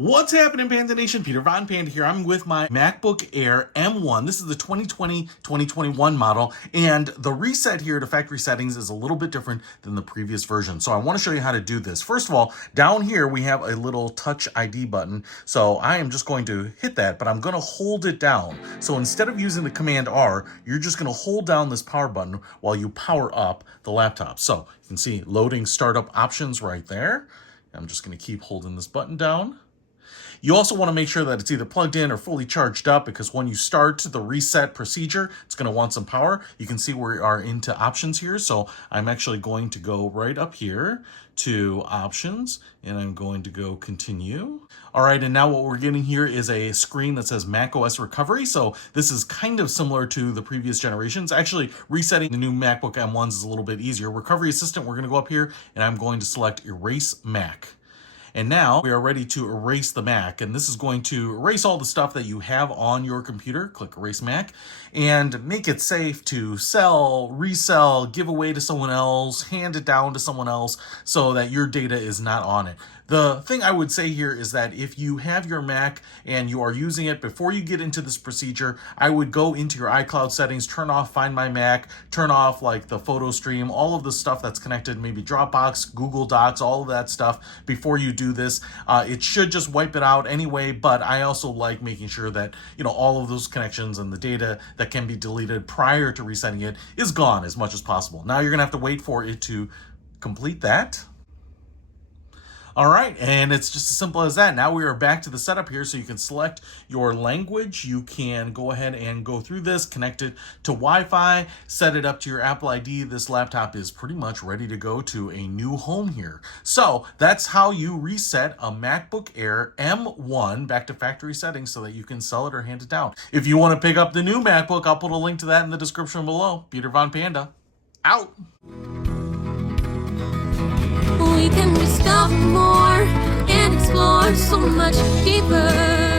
What's happening, Panda Nation? Peter Von Panda here. I'm with my MacBook Air M1. This is the 2020-2021 model, and the reset here to factory settings is a little bit different than the previous version. So I want to show you how to do this. First of all, down here we have a little Touch ID button. So I am just going to hit that, but I'm going to hold it down. So instead of using the Command R, you're just going to hold down this power button while you power up the laptop. So you can see loading startup options right there. I'm just going to keep holding this button down. You also want to make sure that it's either plugged in or fully charged up, because when you start the reset procedure, it's going to want some power. You can see we are into options here. So I'm actually going to go right up here to options, and I'm going to go continue. All right, and now what we're getting here is a screen that says macOS recovery. So this is kind of similar to the previous generations. Actually, resetting the new MacBook M1s is a little bit easier. Recovery Assistant, we're going to go up here, and I'm going to select Erase Mac. And now we are ready to erase the Mac, and this is going to erase all the stuff that you have on your computer. Click Erase Mac and make it safe to sell, resell, give away to someone else, hand it down to someone else so that your data is not on it. The thing I would say here is that if you have your Mac and you are using it, before you get into this procedure, I would go into your iCloud settings, turn off Find My Mac, turn off like the photo stream, all of the stuff that's connected, maybe Dropbox, Google Docs, all of that stuff before you do this. It should just wipe it out anyway, but I also like making sure that, all of those connections and the data that can be deleted prior to resetting it is gone as much as possible. Now you're gonna have to wait for it to complete that. All right, and it's just as simple as that. Now we are back to the setup here, so you can select your language. You can go ahead and go through this, connect it to Wi-Fi, set it up to your Apple ID. This laptop is pretty much ready to go to a new home here. So that's how you reset a MacBook Air M1 back to factory settings so that you can sell it or hand it down. If you want to pick up the new MacBook, I'll put a link to that in the description below. Peter Von Panda, out. We can discover more and explore so much deeper.